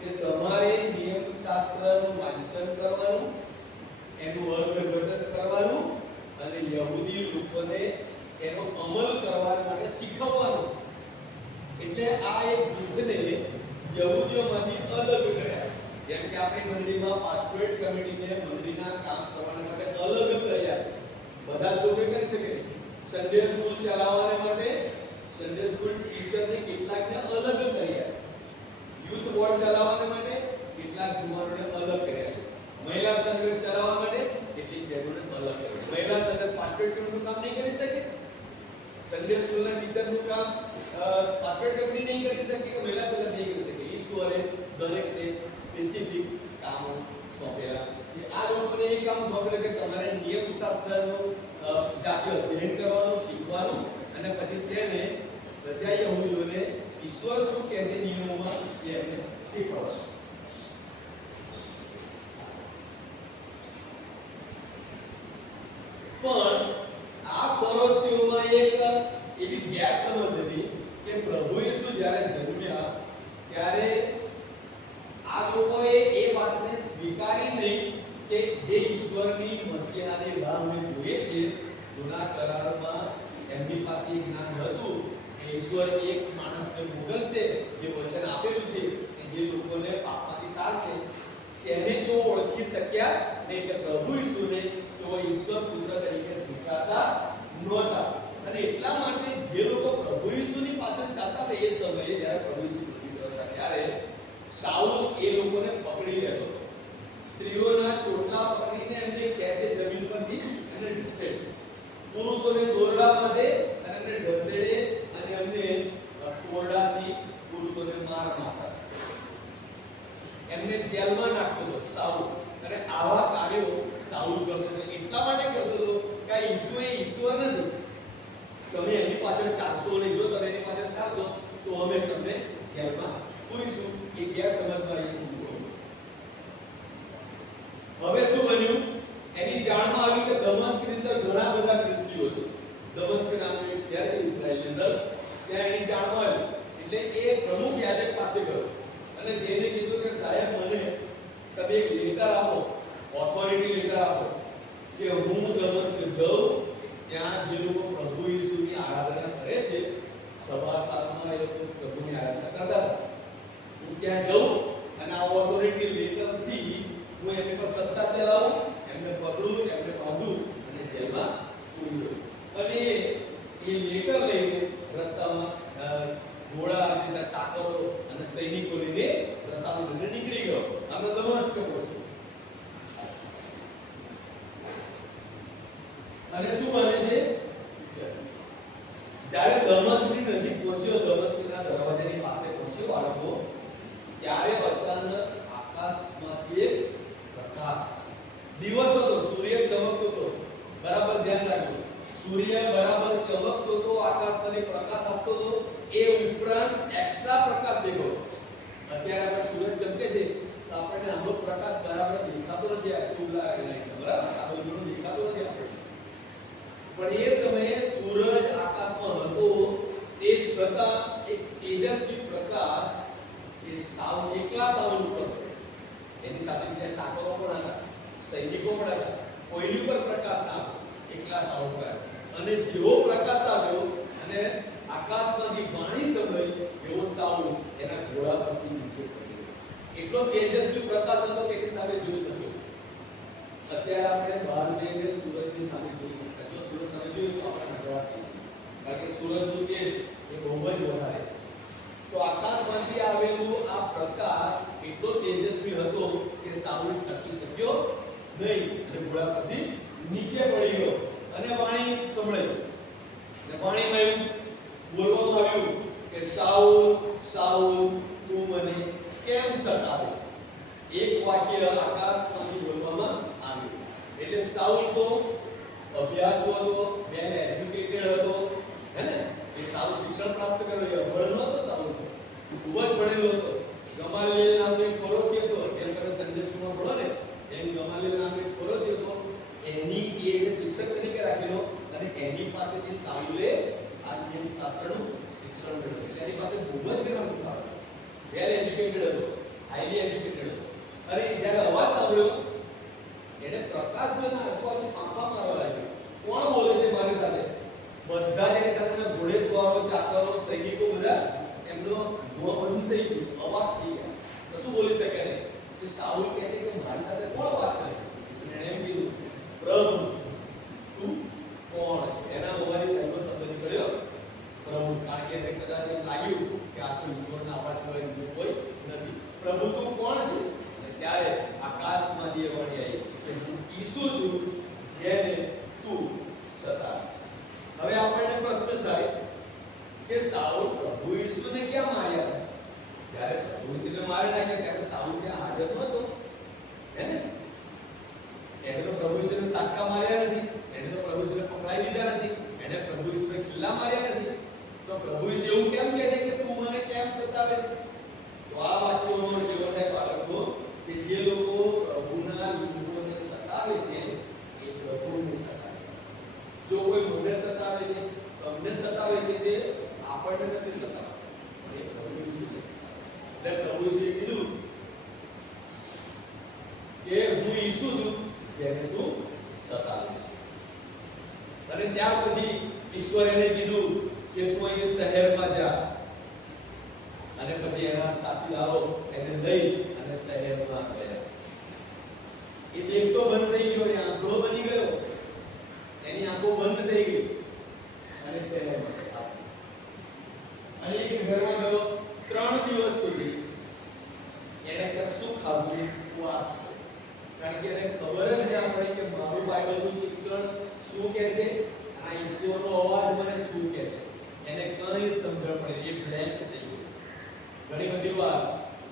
કે તમારે નિયમશાસ્ત્રનું વાંચન કરવાનું, એનું અર્થઘટન કરવાનું અને યહૂદી લોકોને એનો અમલ કરવા માટે શીખવવાનું. એટલે આ એક જૂથને યહૂદીઓમાંથી અલગ કર્યા. જેમ કે આપણે મંદિરમાં પાસ્ટોરેટ કમિટીને મંદિરના કામ કરવા માટે અલગ કર્યા છે. બધા લોકો કરી શકે નહીં. સન્ડે સ્કૂલ ચલાવવા માટે સન્ડે સ્કૂલ ટીચરને કેટલાકને અલગ કર્યા છે. યુથ બોર્ડ ચલાવવા માટે કેટલાક જુવાનોને અલગ કર્યા છે. મહિલા સંગઠન ચલાવવા માટે કેટલીક બહેનોને અલગ કર્યા છે. મહિલા સંગઠન પાસ્ટોરેટ કમિટીનું કામ નહીં કરી શકે. સન્ડે સ્કૂલના ટીચરનું કામ પાસ્ટોરેટ કમિટી નહીં કરી શકે કે મહિલા સંગઠન નહીં કરી શકે. ઈશ્વરે દરેકને સ્પેસિફિક કામો સોંપેલા છે. આ લોકોને એ કામ સોંપેલું કે તમારે નિયમશાસ્ત્રનું જાતે અધ્યયન કરવાનું, શીખવાનું અને પછી તેને બધા યહૂદીઓને ઈશ્વર શું કહે છે નિયમોમાં એ એમને શીખવવાનું. પણ આ ફરોશીઓમાં એક એવી ગેરસમજ હતી કે પ્રભુ ઈસુ જ્યારે જન્મ્યા ત્યારે આ લોકોએ એ વાતને સ્વીકારી નહીં કે જે ઈશ્વરની મસીહાની રાહ અમે જોઈએ છે જૂના કરારમાં એમની પાસે એક જ્ઞાન હતું કે ઈશ્વર એક માણસને મોકલશે જે વચન આપેલું છે કે જે લોકોને પાપમાંથી તારશે. તેને તો ઓળખી શક્યા નહીં કે પ્રભુ ઈસુને તો ઈશ્વર પુત્ર તરીકે સ્વીકારતા નહોતા. અને એટલા માટે જે લોકો પ્રભુ ઈસુની પાછળ ચાલતા હતા એ સમયે જ્યારે પ્રભુ ઈસુ પૃથ્વી પર હતા ત્યારે શાઉલ એ લોકોને પકડી લેતો હતો. સ્ત્રીઓના ચોટલા પકડીને એમને ખેંચે જમીન પરથી અને ઢસેડે. પુરુષોને દોરડા બાંધે અને એમને ઢસેડે અને એમને કોરડાથી પુરુષોને માર મારતા. એમને જેલમાં નાખતો હતો શાઉલ. અને આવા કાર્યો શાઉલ કરતો હતો. એટલા માટે કરતો હતો કે ઈસુ એ ઈશ્વર નથી. તમે એની પાછળ ચાલશો અને જો તમે એની પાછળ ચાલશો તો અમે તમને જેલમાં પૂરીશું. એ ગેરસમજમાં આવી છે. હવે શું બન્યું? એની જાણમાં આવી કે દમસ્કની અંદર ઘણા બધા ખ્રિસ્તીઓ છે. દમસ્ક નામનું એક શહેર છે ઇઝરાયલની અંદર. ત્યાં એની જાણમાં આવી એટલે એ પ્રમુખ યાજક પાસે ગયો અને જેને કીધું કે સાહેબ મને તમે એક લેટર આપો, ઓથોરિટી લેટર આપો કે હું દમસ્ક જાઉં, ત્યાં જે લોકો પ્રભુ ઈસુની આરાધના કરે છે સભાસ્થાનમાં એ લોકો પ્રભુની આરાધના કરતા હતા, હું ત્યાં જાઉં અને આ ઓથોરિટી લેટરથી હું એમની પર સત્તા ચલાવું, એમને પકડું, એમને બાંધું અને જેલમાં પૂરી દઉં. અને એ લેટર લઈને રસ્તામાં ઘોડા અને ચાકરો અને સૈનિકો લઈને રસ્તામાં નીકળી ગયો. આપણે દમસ્ક પહોંચ્યો. અને શું બને છે? જ્યારે દમસ્કની નજીક પહોંચ્યો, દમસ્કના દરવાજાની પાસે પહોંચ્યો બાળકો, ત્યારે અચાનક આકાશમાંથી એક પ્રકાશ. દિવસ હતો, સૂર્ય ચમકતો હતો. બરાબર ધ્યાન રાખજો. સૂર્ય બરાબર ચમકતો હતો, આકાશમાંથી પ્રકાશ આપતો હતો. એ ઉપરાંત એક્સ્ટ્રા પ્રકાશ દેખો. અત્યારે આપણે સૂરજ ચમકે છે તો આપણને આનો પ્રકાશ બરાબર દેખાતો નથી. આ ઉગલા લાઈટ બરાબર આ બધું દેખાતો નથી આપણે. પણ એ સમયે સૂરજ આકાશમાં હતો, તે છતાં એક તેજસ્વી પ્રકાશ એ સાવ એકલા સાવન ઉપર પડ્યો. એની સાથે બીજા ચાકરો પણ હતા, સૈનિકો પણ હતા. કોઈની ઉપર પ્રકાશ ના આવ્યો, એકલા સાવન પર. અને જેવો પ્રકાશ આવ્યો અને આકાશમાંથી વાણી સંભળાઈ એવો સાઉલ એના ઘોડા પરથી નીચે પડ્યો. એટલો તેજસ્વી પ્રકાશ હતો કે એની સામે જોઈ શક્યો. અત્યારે આપણે બહાર જઈને સૂરજની સામે જોઈ શકતા. જો સૂરજ સામે જોઈએ તો આપણે નબળા થઈ જઈએ. કારણ કે સૂરજનું તેજ એ બહુ જ વધારે છે. તો આકાશમાંથી આવેલું આ પ્રકાશ એટલો તેજસ્વી હતો કે સાઉલ ટકી શક્યો નહીં અને ઘોડા પરથી નીચે પડી ગયો અને વાણી સંભળાઈ. અને વાણીમાં એવું બોલવામાં આવ્યું કે સાઉલ સાઉલ તું મને કેમ સતાવે છે? એક વાક્ય આકાશમાંથી બોલવામાં આવ્યું. એટલે સાઉલ તો અભ્યાસુ હતો, વેલ એજ્યુકેટેડ હતો, હે ને? એ સારું શિક્ષણ પ્રાપ્ત કર્યું. એ અભણ નહોતો સાઉલ, ખૂબ જ ભણેલો હતો. ગમાલિયેલ નામનો એક ફરોશી હતો. જેમ તમે સંદેશ સ્કૂલમાં ભણો ને એમ ગમાલિયેલ નામનો એક ફરોશી હતો. સાંભળ્યો એને પ્રકાશ જોઈને આંખોમાંથી ફાંફા મારવા લાગ્યો. કોણ બોલે છે મારી સાથે? બધા જ એની સાથે ઘોડેસવારો, ચાકરો, સૈનિકો બધા એમનો મોં બંધ થઈ ગયું, અવાક થઈ ગયા, કશું બોલી શકે નહીં. તો સાઉલ કહે છે કે મારી સાથે કોણ વાત કરે? એણે એમ કીધું, પ્રભુ તું કોણ છે? એના મોંમાંથી પહેલો શબ્દ નીકળ્યો પ્રભુ, કારણ કે એને કદાચ એમ લાગ્યું કે આ તો ઈશ્વરના આપણા સિવાય બીજો કોઈ નથી. પ્રભુ તું કોણ છે? અને ત્યારે આકાશમાંથી એ વાણી આવી કે હું ઈસુ છું જેને તું સતાવે. હવે આપણને પ્રશ્ન થાય કે સાઉલ પ્રભુ ઈસુને ક્યાં માર્યા? જ્યારે પ્રભુ ઈસુને મારી નાખ્યા ત્યારે સાઉલ ત્યાં હાજર નહોતો, હે ને? એને તો પ્રભુ ઈસુને સાટકા માર્યા નથી, એને તો પ્રભુ ઈસુને પકડાઈ દીધા નથી, એને પ્રભુ ઈસુને ખીલ્લા માર્યા નથી. તો પ્રભુ ઈસુ એવું કેમ કહે છે કે તું મને કેમ સતાવે છે? તો આ વાક્યનો કેવો થાય બાળકો કે જે લોકો પ્રભુના લોકોને સતાવે છે એ પ્રભુને સતાવે છે. જો કોઈ મને સતાવે છે, તમને સતાવે છે, તે આપણને નથી સતાવતા, પણ એ પ્રભુ ઈસુને સતાવે. એટલે પ્રભુ ઈસુએ કીધું કે હું ઈસુ છું જેને તું સતાવે છે. અને ત્યાર પછી ઈશ્વરે એને કીધું કે તું એ શહેરમાં જા. અને પછી એના સાથીદારો એને લઈ અને શહેરમાં ગયા. એ દેખતો બંધ થઈ ગયો અને આંખો બની ગયો, એની આંખો બંધ થઈ ગઈ અને શહેરમાં ગયા. અને એક ઘરમાં ગયો. 3 દિવસ સુધી એને કશું ખાવું ઉપવાસ કર્યો. કારણ કે એને ખબર જ ના પડી કે મારું બાઇબલનું શિક્ષણ શું કહે છે, આ ઈશ્વરનો અવાજ મને શું કહે છે. એને કઈ સમજણ પડે, એ બ્લેન્ક થઈ ગયું. ઘણી બધી વાર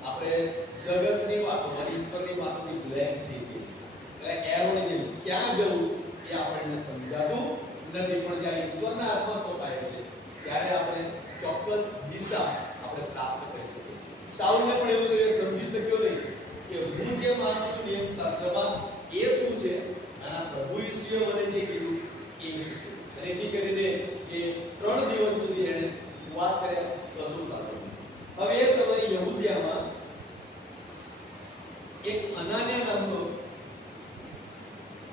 આપણે જગતની વાતોમાં ઈશ્વરની વાતોથી બ્લેન્ક થઈ ગઈ, એટલે એરોની જેમ ક્યાં જવું એ આપણને સમજાતું નથી. પણ જ્યારે ઈશ્વરના હાથમાં સોંપાય છે ત્યારે આપણે ચોક્કસ દિશા આપણે પ્રાપ્ત કરી શકીએ. સાઉલને પણ એવું તો એ સમજી શક્યો નહીં કે હું જે માનું છું નિયમ શાસ્ત્રમાં એ શું છે, અને પ્રભુ ઈસુએ મને જે કીધું એ શું છે. અને એથી કરીને એ 3 દિવસ સુધી એને ઉપવાસ કર્યા, કશું ખાધું. હવે એ સમયે યહૂદિયામાં એક અનાનિયા નામનો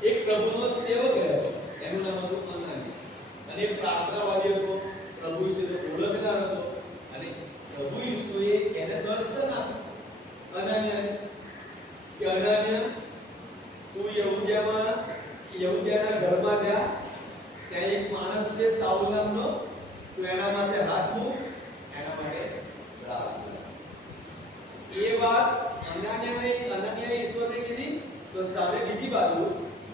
એક પ્રભુનો સેવક રહેતો. એનું નામ હતું અનાનિયા. અને એ પ્રાર્થનાવાદી હતો, પ્રભુ ઈસુને ઓળખનાર હતો. અને પ્રભુ ઈસુએ એને દર્શન આપ્યું અનાનિયાને કે અનાનિયા તું યહૂદિયાના ઘરમાં જા, ત્યાં એક માણસ છે સાઉલ નામનો, તું એના માટે હાથ મૂક, એના માટે એ વાત અનાનિયાએ ઈશ્વરને કીધી. તો સામે બીજી બાજુ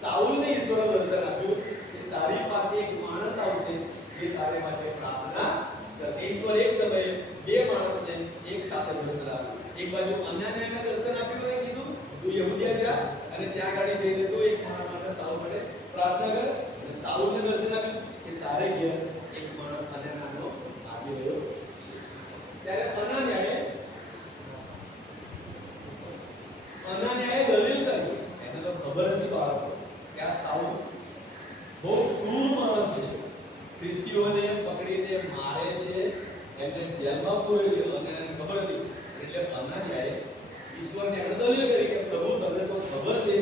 સાઉલને ઈશ્વરે દર્શન આપ્યું કે તારી પાસે એક માણસ આવશે જે તારે માટે પ્રાર્થના કરશે. ઈશ્વર એક સમયે 2 માણસને એક સાથે દર્શન આપ્યું. એક બાજુ અનાનિયાને દર્શન આપ્યું અને કીધું તું યહૂદિયા જા અને ત્યાં ગાડી જઈને તું એક માણસ માટે સાઉલ માટે પ્રાર્થના કર. અને સાઉલને દર્શન આપ્યું કે તારે ઘેર એક માણસ અનાનિયાનો આવી રહ્યો છે. ત્યારે અનાનિયાએ દલીલ કરી. એને તો ખબર હતી બાળકો કે આ સાઉલ બહુ ક્રૂર માણસ છે, ખ્રિસ્તીઓને પકડીને મારે છે, એમને જેલમાં પૂરી દીધો. અને એને ખબર હતી. એટલે અનાનિયાએ ઈશ્વરને એને દલીલ કરી કે પ્રભુ તમને તો ખબર છે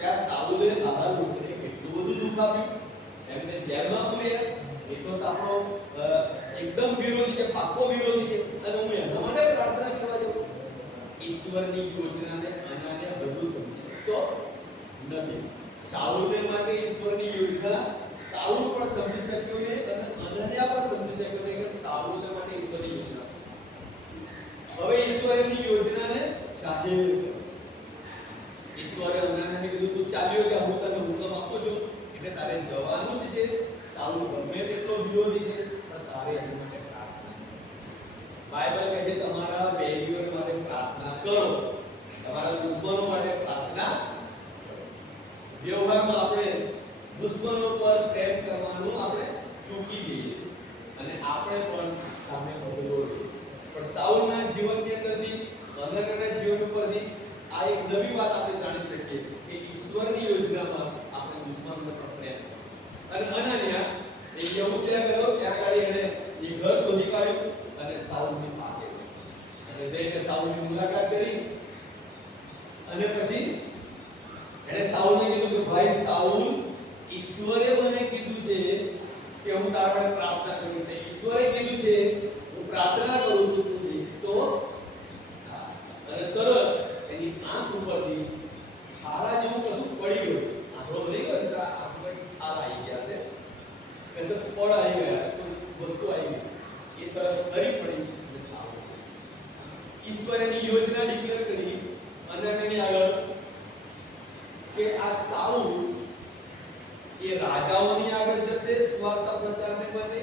કે આ સાઉલે આવા લોકોને કેટલું બધું દુઃખ આપ્યું, એમને જેલમાં પૂર્યા. એ તો આપણો એકદમ વિરોધી છે, પાકો વિરોધી છે, અને હું એના માટે પ્રાર્થના કરવા જાઉં. ઈશ્વરની યોજનાને અનાનિયા બધું સમજી શકતો નથી. સાઉલને માટે ઈશ્વરની યોજના સાઉલ પણ સમજી શક્યો નહીં અને અનાનિયા પણ સમજી શક્યો નહીં કે સાઉલને માટે ઈશ્વરની યોજના. હવે ઈશ્વરની યોજનાને જાહેર કરી. ઈશ્વરે અનાનિયાને કીધું તું ચાલ્યો જા, હું તને હુકમ આપું છું, એટલે તારે જવાનું જ છે. સાઉલ ગમે તેટલો વિરોધી છે, પણ તારે એના માટે પ્રાર્થના. બાઇબલ કહે છે તમારા વેરીઓ માટે પ્રાર્થના કરો, તમારા દુશ્મનો માટે પ્રાર્થના કરો. વ્યવહારમાં આપણે દુશ્મનો પર પ્રેમ કરવાનું આપણે ચૂકી જઈએ અને આપણે પણ સામે બદલો લઈએ. પણ સાઉલના જીવનની અંદરથી અનાનિયાના જીવન ઉપરથી આ એક નવી વાત આપણે જાણી શકીએ કે ઈશ્વરની યોજનામાં આપણે દુશ્મનો પર પ્રેમ. અને અનાનિયા એ યહૂદિયા ગયો, ત્યાં ગાડી એને એ ઘર શોધી કાઢ્યું અને સાઉલની પાસે ગયો અને જઈને સાઉલની મુલાકાત કરી. અને પછી એણે સાઉલને કીધું કે ભાઈ સાઉલ, ઈશ્વરે મને કીધું છે કે હું તારા માટે પ્રાર્થના કરું. તે ઈશ્વરે કીધું છે હું પ્રાર્થના કરું છું તું દેખતો થા. અને તરત એની આંખ ઉપરથી છાલા જેવું કશું પડી ગયું. આંખો નહીં ગયો ને, આંખમાં છાલા આવી ગયા છે, એટલે પડ આવી ગયા, કોઈ વસ્તુ આવી ગઈ, એ તરત ખરી પડી અને સાવ. ઈશ્વરે એની યોજના ડિક્લેર કરી અને એની આગળ કે આ સાઉલ એ રાજાઓની આગળ જશે સુવાર્તા પ્રચારને માટે,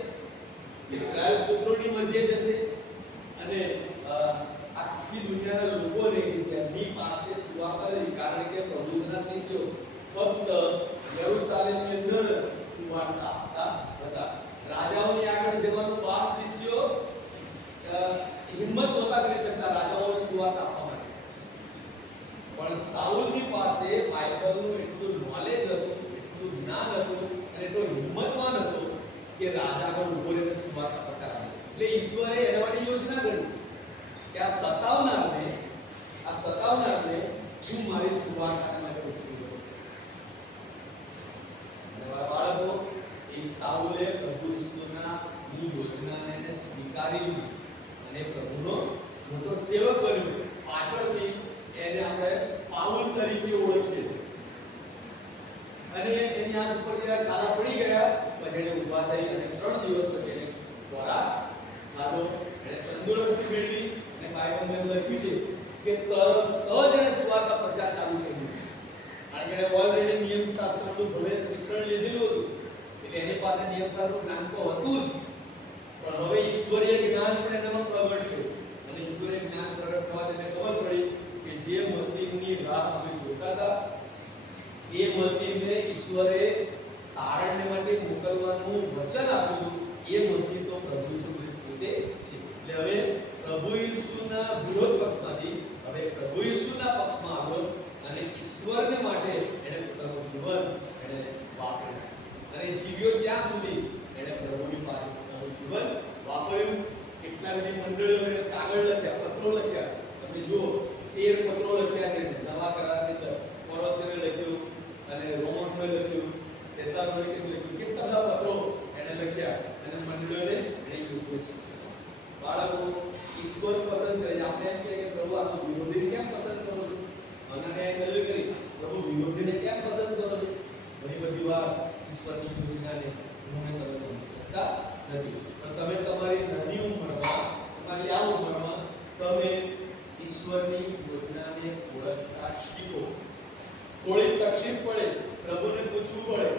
ઇઝરાયલ પુત્રોની મધ્યે જશે અને આખી દુનિયાના લોકોને કે જેમની પાસે સુવાર્તા નથી, કારણ કે પ્રભુના શિષ્યો ફક્ત યરૂશાલેમની અંદર સુવાર્તા આપતા હતા. રાજાઓની આગળ જવાનો 12 શિષ્યો હિંમત નહોતા કરી શકતા રાજાઓને સુવાર્તા આપવા માટે. પણ સાઉલની પાસે બાઇબલનું એટલું નોલેજ હતું, એટલું જ્ઞાન હતું અને એટલો હિંમતવાન હતો કે રાજા પર ઉભો રહીને સુવાર્તા પ્રચાર કરે. એટલે ઈશ્વરે એના માટે યોજના ઘડી કે આ સતાવનારને હું મારી સુવાર્તા માટે ઉપયોગ કરું. અને મારા બાળકો, એ સાઉલે પ્રભુ ઈસુના ની યોજનાને એને સ્વીકારી લીધી અને પ્રભુનો મોટો સેવક બન્યો. પાછળથી એને આપણે પાઉલ તરીકે ઓળખીએ છીએ. અને એની આંખ ઉપર જરા છાલા પડી ગયા પછી એને ઊભા થઈ અને 3 દિવસ પછી એને ખોરાક ખાધો. એને તંદુરસ્તી મેળવી અને બાઇબલમાં લખ્યું છે કે તરત જ એને સુવાર્તા પ્રચાર ચાલુ કરી દીધો. કારણ કે એને ઓલરેડી નિયમશાસ્ત્રનું ભલે શિક્ષણ લીધેલું હતું, એટલે એની પાસે નિયમશાસ્ત્રનું જ્ઞાન તો હતું જ, પણ હવે ઈશ્વરીય જ્ઞાન પણ એનામાં પ્રગટ થયું. અને ઈશ્વરીય જ્ઞાન પ્રગટ થવા તેને ખબર પડી કે જે મસીહની રાહ અમે જોતા હતા, જે મસીહને ઈશ્વરે તારણને માટે મોકલવાનું વચન આપ્યું, એ મસીહ તો પ્રભુ ઈસુ ખ્રિસ્ત પોતે છે. એટલે હવે પ્રભુ ઈસુના વિરોધ પક્ષમાંથી હવે પ્રભુ ઈસુના પક્ષમાં આવ્યો અને ઈશ્વરને માટે એને પોતાનું જીવન એને વાપર્યું. અને જીવ્યો ત્યાં સુધી એને પ્રભુની પાસે પોતાનું જીવન વાપર્યું. કેટલા બધી મંડળીઓએ કાગળ લખ્યા, પત્રો લખ્યા. તમે જુઓ 13 પત્રો લખ્યા છે નવા કરારની અંદર. કોરોન્થીઓએ લખ્યું અને રોમનોએ લખ્યું, થેસાલોનિકેને લખ્યું, કેટલા બધા પત્રો એને લખ્યા અને મંડળીઓને એને યોગ્ય શિક્ષણ. બાળકો, ઈશ્વર પસંદ કરે. આપણે એમ કહીએ કે પ્રભુ આ તો વિરોધીને કેમ પસંદ કરો છો? અને દલીલ કરી પ્રભુ વિરોધીને કેમ પસંદ કરો છો? ઘણી બધી વાર ઈશ્વરની યોજનાને તમે સમજી શકતા નથી. પણ તમે તમારી નાની ઉંમરમાં, તમારી આ ઉંમરમાં તમે ઈશ્વરની યોજનાને ઓળખતા શીખો. થોડી તકલીફ પડે, પ્રભુને પૂછવું પડે,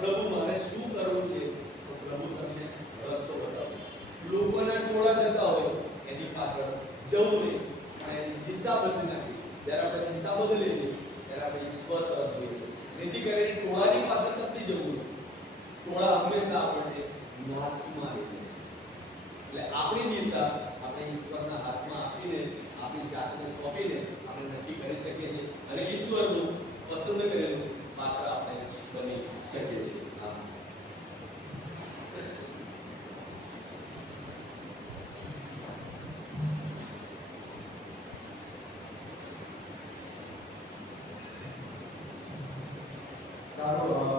પ્રભુ મારે શું કરવું છે? તો પ્રભુ તમને રસ્તો બતાવશે. લોકોના ટોળા જતા હોય એની પાછળ જવું નહીં, પણ એની દિશા બદલી નાખી. જ્યારે આપણે દિશા બદલીએ છીએ ત્યારે આપણે ઈશ્વર તરફ જોઈએ છીએ. જેથી કરીને ટોળાની પાછળ તપતી જવું. ટોળા હંમેશા આપણને નાશમાં લઈ જાય છે. એટલે આપણી દિશા આપણે ઈશ્વરના હાથમાં આપીને, આપણી જાતને સોંપીને આપણે નક્કી કરી શકીએ છીએ અને ઈશ્વરનું પસંદ કરેલું પાત્ર આપણે બની શકીએ છીએ. સારું,